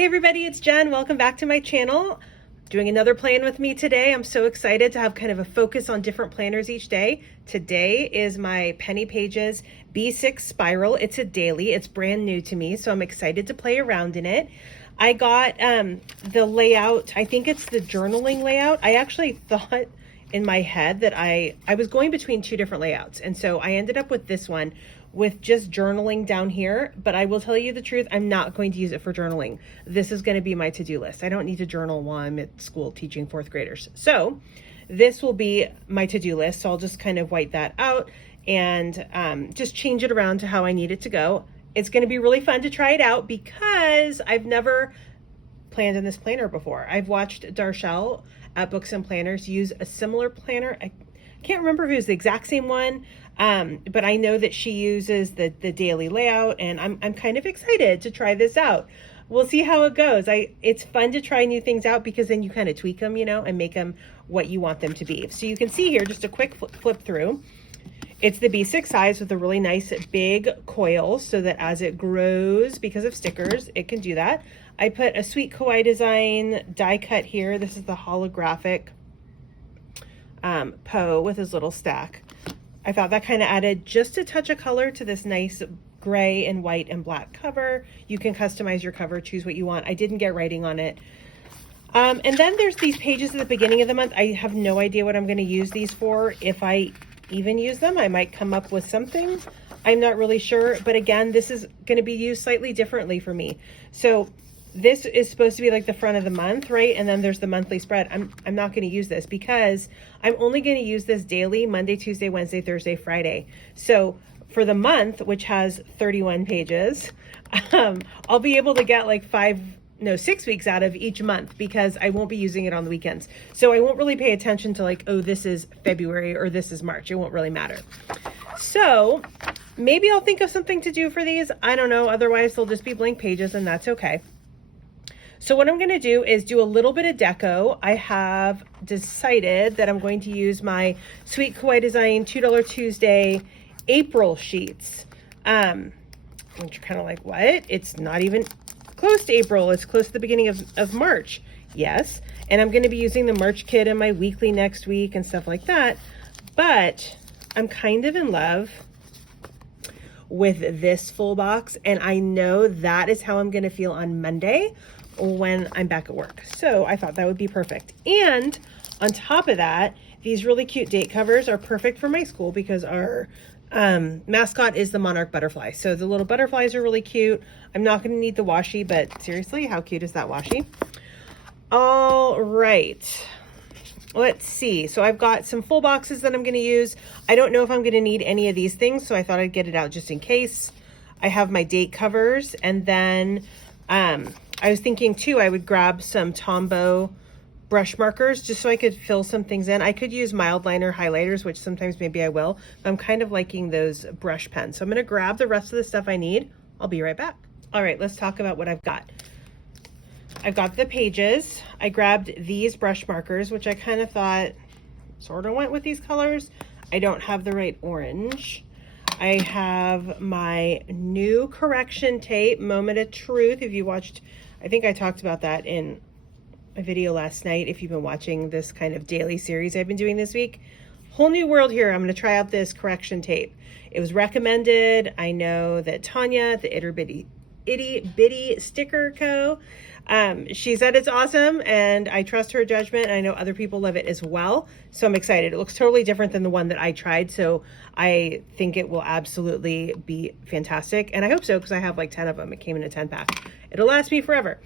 Hey everybody, it's Jen. Welcome back to my channel. Doing another plan with me today. I'm so excited to have kind of a focus on different planners each day. Today is my Penny Pages B6 Spiral. It's a daily. It's brand new to me, so I'm excited to play around in it. I got the layout. I think it's the journaling layout. I actually thought in my head that I was going between two different layouts, and so I ended up with this one with just journaling down here. But I will tell you the truth, I'm not going to use it for journaling. This is going to be my to-do list. I don't need to journal while I'm at school teaching fourth graders. So this will be my to-do list. So I'll just kind of white that out and just change it around to how I need it to go. It's going to be really fun to try it out because I've never planned in this planner before. I've watched Darshell at Books and Planners use a similar planner. I can't remember if it was the exact same one, but I know that she uses the daily layout, and I'm kind of excited to try this out. We'll see how it goes. It's fun to try new things out because then you kind of tweak them, you know, and make them what you want them to be. So you can see here, just a quick flip through. It's the B6 size with a really nice big coil so that as it grows, because of stickers, it can do that. I put a sweet Kawaii design die cut here. This is the holographic Poe with his little stack. I thought that kind of added just a touch of color to this nice gray and white and black cover. You can customize your cover, choose what you want. I didn't get writing on it. And then there's these pages at the beginning of the month. I have no idea what I'm going to use these for. If I even use them, I might come up with something. I'm not really sure. But again, this is going to be used slightly differently for me. So this is supposed to be like the front of the month, right? And then there's the monthly spread. I'm not going to use this because I'm only going to use this daily, Monday, Tuesday, Wednesday, Thursday, Friday. So for the month, which has 31 pages, I'll be able to get like 6 weeks out of each month because I won't be using it on the weekends. So I won't really pay attention to like, oh, this is February or this is March. It won't really matter. So maybe I'll think of something to do for these. I don't know. Otherwise, they'll just be blank pages and that's okay. So what I'm going to do is do a little bit of deco. I have decided that I'm going to use my Sweet Kawaii Design $2 Tuesday April sheets. Which are kind of like, what? It's not even close to April. It's close to the beginning of March. Yes. And I'm going to be using the March kit in my weekly next week and stuff like that. But I'm kind of in love with this full box. And I know that is how I'm going to feel on Monday when I'm back at work. So I thought that would be perfect. And on top of that, these really cute date covers are perfect for my school because our mascot is the monarch butterfly. So the little butterflies are really cute. I'm not going to need the washi, but seriously, how cute is that washi? All right. Let's see. So I've got some full boxes that I'm going to use. I don't know if I'm going to need any of these things, so I thought I'd get it out just in case. I have my date covers, and then I was thinking too, I would grab some Tombow brush markers just so I could fill some things in. I could use mild liner highlighters, which sometimes maybe I will. I'm kind of liking those brush pens. So I'm going to grab the rest of the stuff I need. I'll be right back. All right, let's talk about what I've got. I've got the pages. I grabbed these brush markers, which I kind of thought sort of went with these colors. I don't have the right orange. I have my new correction tape, Moment of Truth. If you watched, I think I talked about that in a video last night. If you've been watching this kind of daily series I've been doing this week, whole new world here. I'm going to try out this correction tape. It was recommended. I know that Tanya at the Itty Bitty Sticker Co. She said it's awesome and I trust her judgment. I know other people love it as well. So I'm excited. It looks totally different than the one that I tried. So I think it will absolutely be fantastic. And I hope so because I have like 10 of them. It came in a 10 pack. It'll last me forever.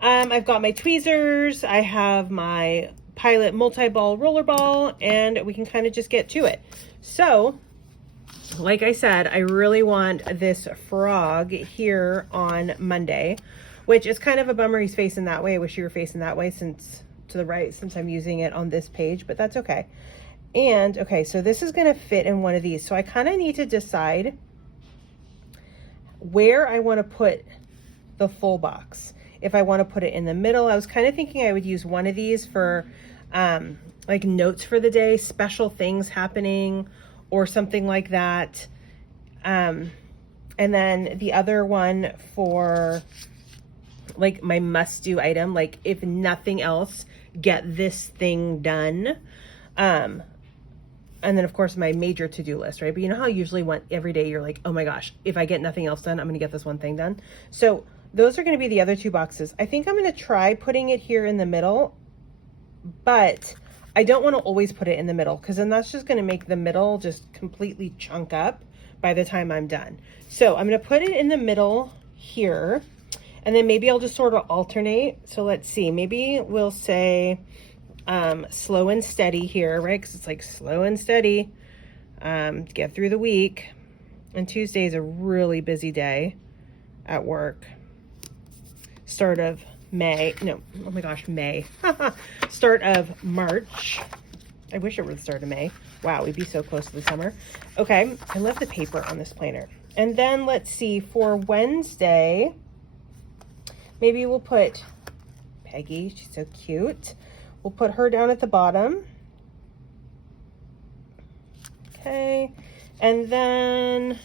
I've got my tweezers. I have my Pilot multi-ball rollerball, and we can kind of just get to it. So like I said, I really want this frog here on Monday, which is kind of a bummer he's facing that way. I wish you were facing that way to the right, since I'm using it on this page, but that's okay. And okay, so this is going to fit in one of these. So I kind of need to decide where I want to put the full box. If I want to put it in the middle, I was kind of thinking I would use one of these for like notes for the day, special things happening or something like that. And then the other one for like my must-do item. Like if nothing else, get this thing done. And then of course my major to-do list, right? But you know how usually every day you're like, oh my gosh, if I get nothing else done, I'm gonna get this one thing done. So those are gonna be the other 2 boxes. I think I'm gonna try putting it here in the middle, but I don't wanna always put it in the middle because then that's just gonna make the middle just completely chunk up by the time I'm done. So I'm gonna put it in the middle here, and then maybe I'll just sort of alternate. So let's see, maybe we'll say slow and steady here, right? Because it's like slow and steady, get through the week. And Tuesday is a really busy day at work. Start of May, no, oh my gosh, May. Start of March. I wish it were the start of May. Wow, we'd be so close to the summer. Okay, I love the paper on this planner. And then let's see, for Wednesday, maybe we'll put Peggy, she's so cute. We'll put her down at the bottom. Okay, and then,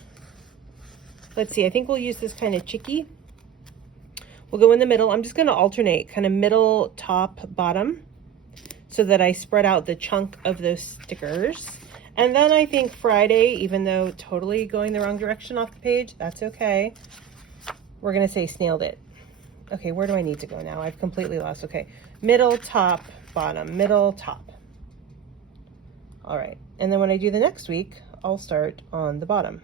let's see, I think we'll use this kind of chicky. We'll go in the middle. I'm just gonna alternate, kind of middle, top, bottom, so that I spread out the chunk of those stickers. And then I think Friday, even though totally going the wrong direction off the page, that's okay. We're gonna say snailed it. Okay, where do I need to go now? I've completely lost. Okay, middle, top, bottom, middle, top. All right, and then when I do the next week, I'll start on the bottom.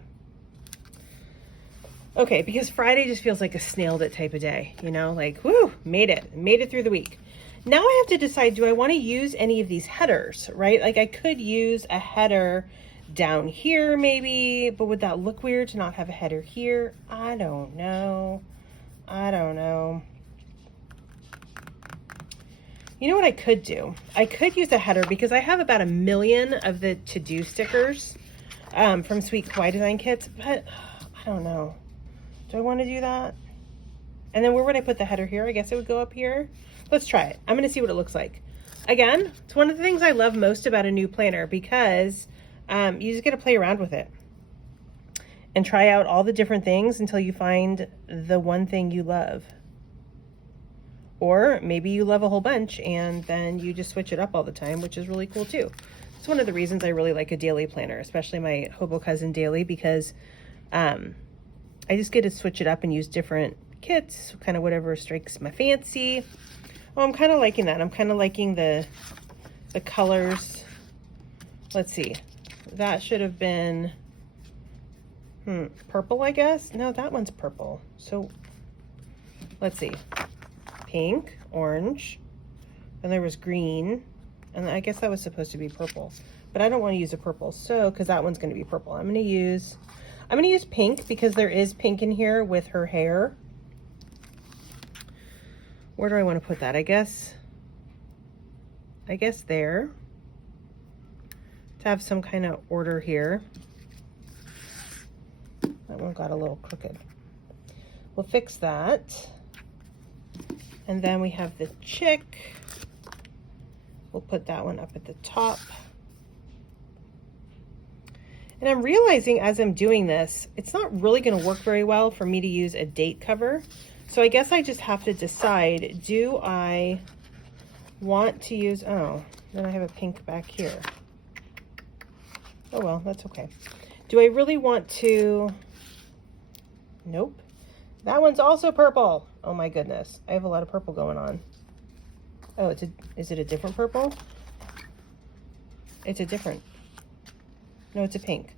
Okay, because Friday just feels like a snailed it type of day, you know, like, whoo, made it through the week. Now I have to decide, do I want to use any of these headers, right? Like I could use a header down here maybe, but would that look weird to not have a header here? I don't know. You know what I could do? I could use a header because I have about 1 million of the to-do stickers from Sweet Kawaii Design Kits, but I don't know. Do I want to do that? And then where would I put the header here? I guess it would go up here. Let's try it. I'm going to see what it looks like. Again, it's one of the things I love most about a new planner because you just get to play around with it and try out all the different things until you find the one thing you love. Or maybe you love a whole bunch and then you just switch it up all the time, which is really cool too. It's one of the reasons I really like a daily planner, especially my Hobo Cousin Daily, because I just get to switch it up and use different kits, kind of whatever strikes my fancy. Oh, I'm kind of liking that. I'm kind of liking the colors. Let's see. That should have been purple, I guess. No, that one's purple. So let's see. Pink, orange, and there was green, and I guess that was supposed to be purple. But I don't want to use a purple, so because that one's going to be purple. I'm going to use pink because there is pink in here with her hair. Where do I want to put that? I guess there, to have some kind of order here. That one got a little crooked. We'll fix that. And then we have the chick. We'll put that one up at the top. And I'm realizing as I'm doing this, it's not really going to work very well for me to use a date cover. So I guess I just have to decide, do I want to use, oh, then I have a pink back here. Oh well, that's okay. Do I really want to, nope. That one's also purple. Oh my goodness, I have a lot of purple going on. Oh, is it a different purple? It's a different, no, it's a pink.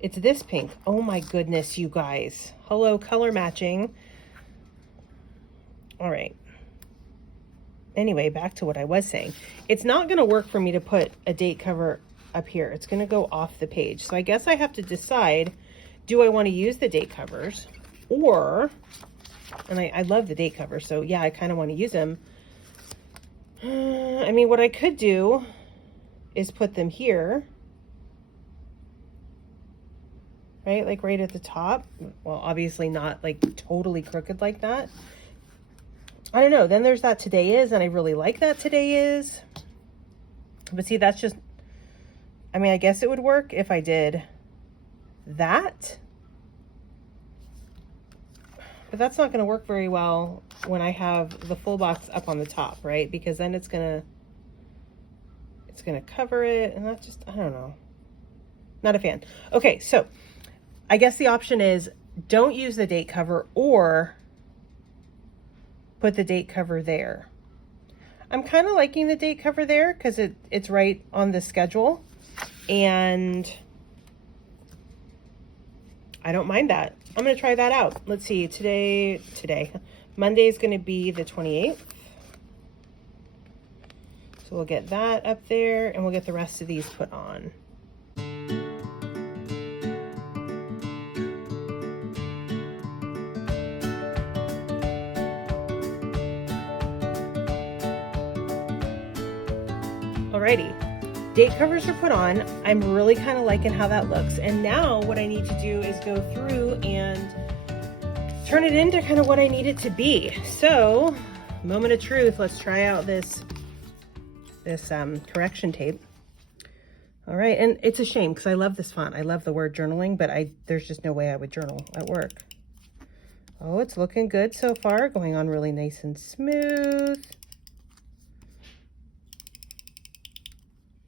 It's this pink. Oh my goodness, you guys. Hello, color matching. All right. Anyway, back to what I was saying. It's not going to work for me to put a date cover up here. It's going to go off the page. So I guess I have to decide, do I want to use the date covers or, and I love the date covers, so yeah, I kind of want to use them. I mean, what I could do is put them here, right? Like right at the top. Well, obviously not like totally crooked like that. I don't know. Then there's that today is, and I really like that today is. But see, that's just, I mean, I guess it would work if I did that. But that's not going to work very well when I have the full box up on the top, right? Because then it's going to cover it, and that's just, I don't know. Not a fan. Okay, so I guess the option is don't use the date cover or put the date cover there. I'm kind of liking the date cover there because it's right on the schedule, and I don't mind that. I'm going to try that out. Let's see, today, Monday is going to be the 28th. So we'll get that up there, and we'll get the rest of these put on. Alrighty, date covers are put on. I'm really kind of liking how that looks. And now what I need to do is go through and turn it into kind of what I need it to be. So, moment of truth, let's try out this correction tape. All right, and it's a shame because I love this font. I love the word journaling, but there's just no way I would journal at work. Oh, it's looking good so far, going on really nice and smooth.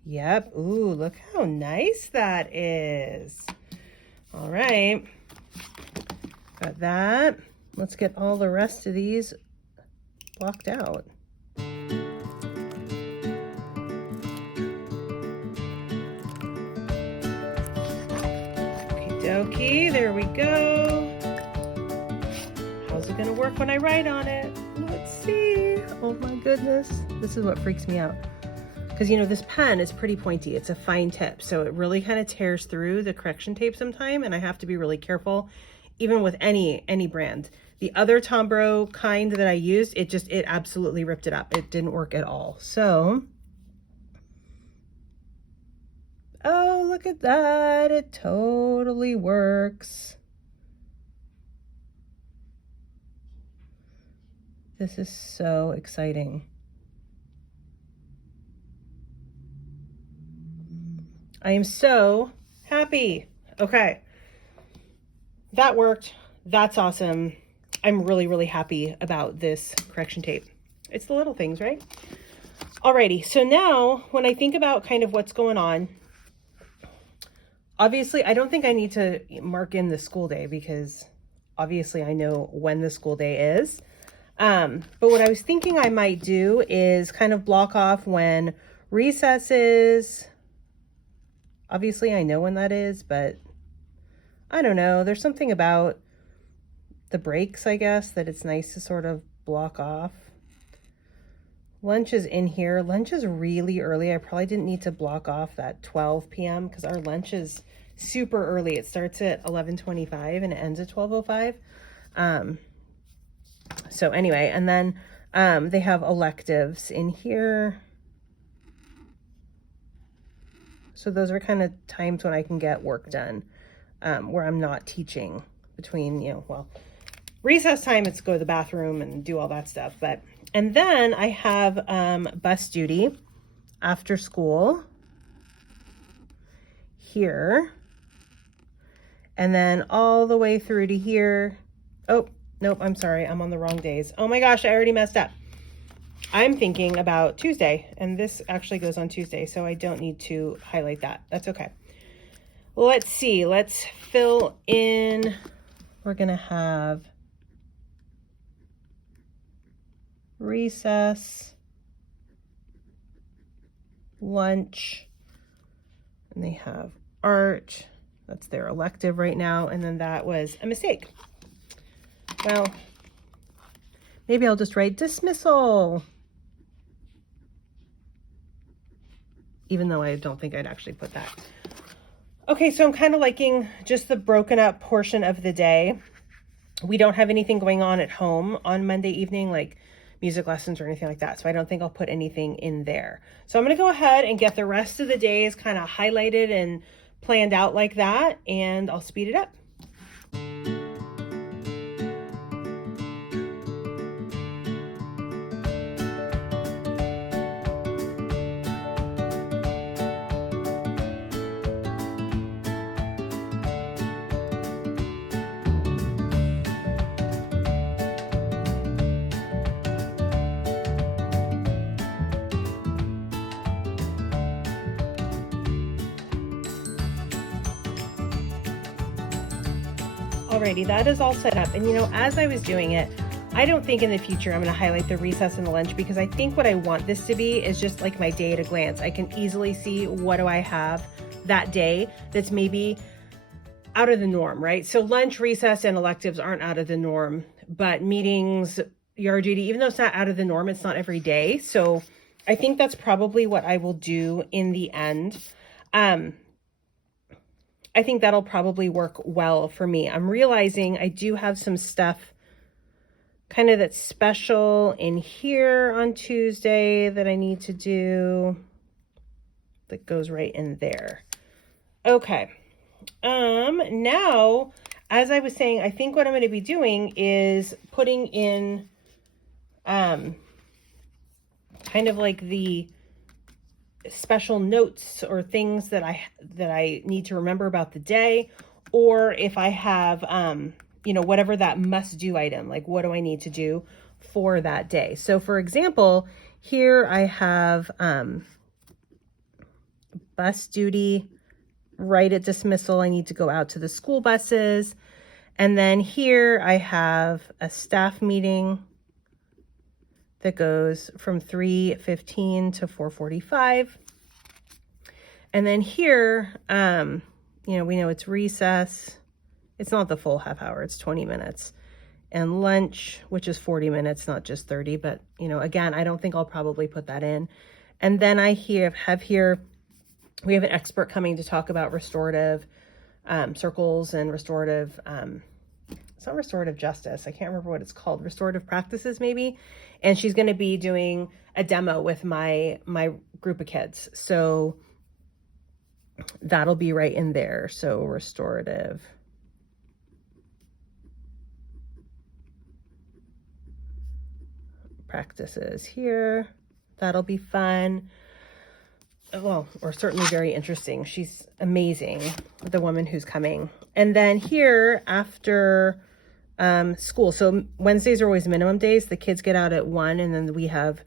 Yep. Ooh, look how nice that is. All right. Got that. Let's get all the rest of these blocked out. Okie dokie. There we go. How's it going to work when I write on it? Let's see. Oh my goodness. This is what freaks me out. Because, you know, this pen is pretty pointy. It's a fine tip, so it really kind of tears through the correction tape sometime, and I have to be really careful, even with any brand. The other Tombro kind that I used, it absolutely ripped it up. It didn't work at all. So, oh, look at that. It totally works. This is so exciting. I am so happy. Okay, that worked. That's awesome. I'm really, really happy about this correction tape. It's the little things, right? Alrighty, so now when I think about kind of what's going on, obviously I don't think I need to mark in the school day because obviously I know when the school day is. But what I was thinking I might do is kind of block off when recess is. Obviously, I know when that is, but I don't know. There's something about the breaks, I guess, that it's nice to sort of block off. Lunch is in here. Lunch is really early. I probably didn't need to block off that 12 p.m. because our lunch is super early. It starts at 11:25 and it ends at 12:05. So anyway, and then they have electives in here. So those are kind of times when I can get work done, where I'm not teaching between, well, recess time, it's go to the bathroom and do all that stuff. And then I have bus duty after school here. And then all the way through to here. Oh, nope, I'm sorry. I'm on the wrong days. Oh my gosh, I already messed up. I'm thinking about Tuesday, and this actually goes on Tuesday, so I don't need to highlight that. That's okay. Let's see. Let's fill in. We're going to have recess, lunch, and they have art. That's their elective right now, and then that was a mistake. Well, maybe I'll just write dismissal. Even though I don't think I'd actually put that. Okay, so I'm kind of liking just the broken up portion of the day. We don't have anything going on at home on Monday evening, like music lessons or anything like that. So I don't think I'll put anything in there. So I'm going to go ahead and get the rest of the days kind of highlighted and planned out like that, and I'll speed it up. Alrighty, that is all set up. And you know, as I was doing it, I don't think in the future I'm going to highlight the recess and the lunch, because I think what I want this to be is just like my day at a glance. I can easily see what do I have that day that's maybe out of the norm, right? So lunch, recess, and electives aren't out of the norm, but meetings, yard duty, even though it's not out of the norm, it's not every day. So I think that's probably what I will do in the end. I think that'll probably work well for me. I'm realizing I do have some stuff kind of that's special in here on Tuesday that I need to do that goes right in there. Okay. Now, as I was saying, I think what I'm going to be doing is putting in, kind of like the special notes or things that I need to remember about the day, or if I have, you know, whatever that must do item, like what do I need to do for that day? So for example, here I have, bus duty. Right at dismissal, I need to go out to the school buses. And then here I have a staff meeting that goes from 3:15 to 4:45. And then here, you know, we know it's recess. It's not the full half hour, it's 20 minutes. And lunch, which is 40 minutes, not just 30, but you know, again, I don't think I'll probably put that in. And then I have here, we have an expert coming to talk about restorative circles and restorative, it's not restorative justice. I can't remember what it's called. Restorative practices, maybe. And she's going to be doing a demo with my group of kids. So that'll be right in there. So restorative practices here. That'll be fun. Well, or certainly very interesting. She's amazing, the woman who's coming. And then here after school, so Wednesdays are always minimum days. The kids get out at 1, and then we have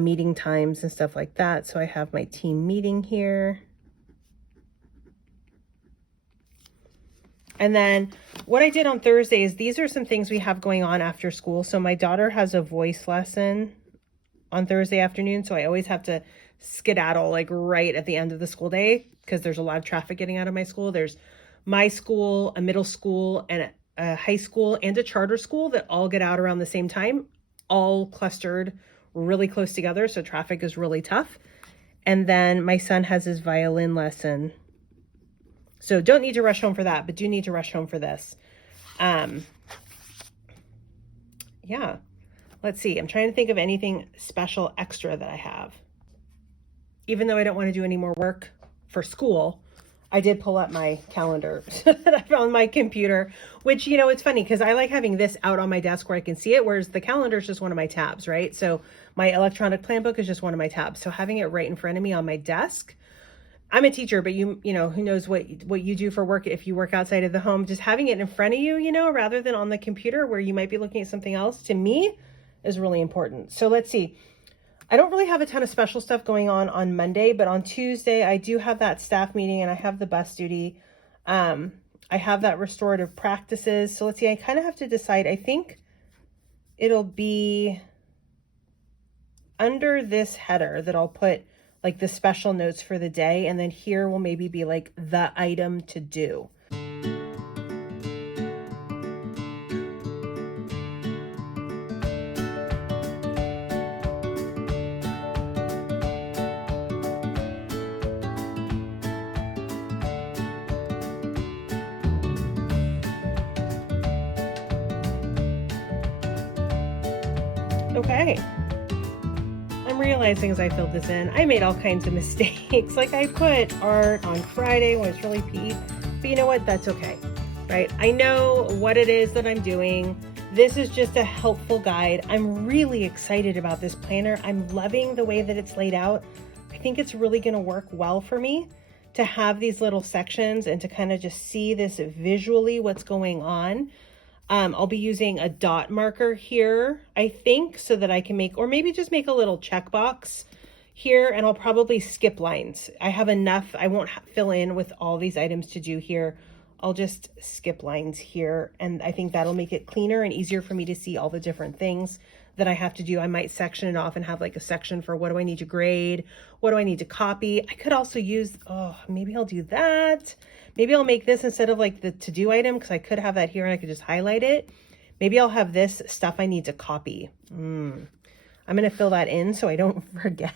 meeting times and stuff like that. So I have my team meeting here. And then what I did on Thursday is these are some things we have going on after school. So my daughter has a voice lesson on Thursday afternoon, so I always have to skedaddle like right at the end of the school day because there's a lot of traffic getting out of my school. There's my school, a middle school, and a high school, and a charter school that all get out around the same time, all clustered really close together, so traffic is really tough. And then my son has his violin lesson, so don't need to rush home for that, but do need to rush home for this. Yeah, let's see. I'm trying to think of anything special extra that I have. Even though I don't want to do any more work for school, I did pull up my calendar that I found on my computer, which, you know, it's funny because I like having this out on my desk where I can see it, whereas the calendar is just one of my tabs, right? So my electronic plan book is just one of my tabs. So having it right in front of me on my desk, I'm a teacher, but you know, who knows what you do for work if you work outside of the home, just having it in front of you, you know, rather than on the computer where you might be looking at something else, to me is really important. So let's see. I don't really have a ton of special stuff going on Monday, but on Tuesday, I do have that staff meeting and I have the bus duty. I have that restorative practices. So let's see, I kind of have to decide. I think it'll be under this header that I'll put like the special notes for the day. And then here will maybe be like the item to do. Okay, I'm realizing as I filled this in, I made all kinds of mistakes. Like I put art on Friday when it's really PE, but you know what? That's okay, right? I know what it is that I'm doing. This is just a helpful guide. I'm really excited about this planner. I'm loving the way that it's laid out. I think it's really going to work well for me to have these little sections and to kind of just see this visually, what's going on. I'll be using a dot marker here, I think, so that I can make, or maybe just make a little checkbox here, and I'll probably skip lines. I have enough. I won't fill in with all these items to do here. I'll just skip lines here, and I think that'll make it cleaner and easier for me to see all the different things that I have to do. I might section it off and have like a section for what do I need to grade, what do I need to copy. I could also use, oh, maybe I'll do that. Maybe I'll make this instead of like the to-do item, because I could have that here and I could just highlight it. Maybe I'll have this stuff I need to copy. I'm going to fill that in so I don't forget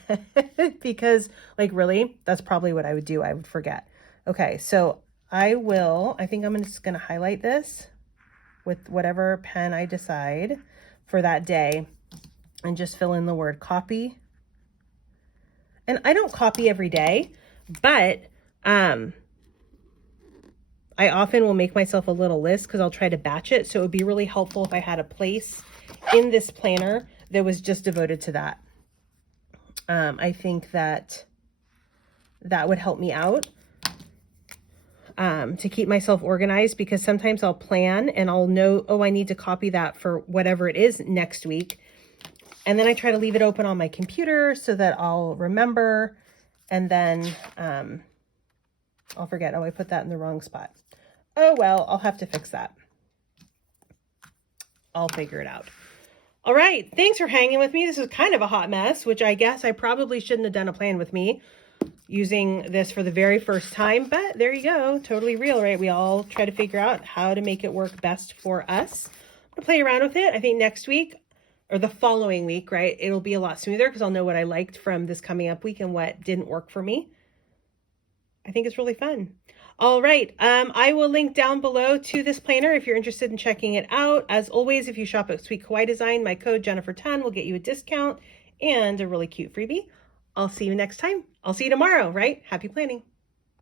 because like really, that's probably what I would do. I would forget. Okay, so I think I'm just going to highlight this with whatever pen I decide for that day and just fill in the word copy. And I don't copy every day, but I often will make myself a little list because I'll try to batch it. So it would be really helpful if I had a place in this planner that was just devoted to that. I think that would help me out. To keep myself organized, because sometimes I'll plan and I'll know, oh, I need to copy that for whatever it is next week. And then I try to leave it open on my computer so that I'll remember. And then I'll forget, oh, I put that in the wrong spot. Oh, well, I'll have to fix that. I'll figure it out. All right. Thanks for hanging with me. This is kind of a hot mess, which I guess I probably shouldn't have done a plan with me using this for the very first time, but there you go. Totally real, right? We all try to figure out how to make it work best for us. I'm gonna play around with it. I think next week or the following week, right, it'll be a lot smoother because I'll know what I liked from this coming up week and what didn't work for me. I think it's really fun. All right, I will link down below to this planner if you're interested in checking it out. As always, if you shop at Sweet Kawaii Design, my code Jennifer10 will get you a discount and a really cute freebie. I'll see you next time. I'll see you tomorrow, right? Happy planning.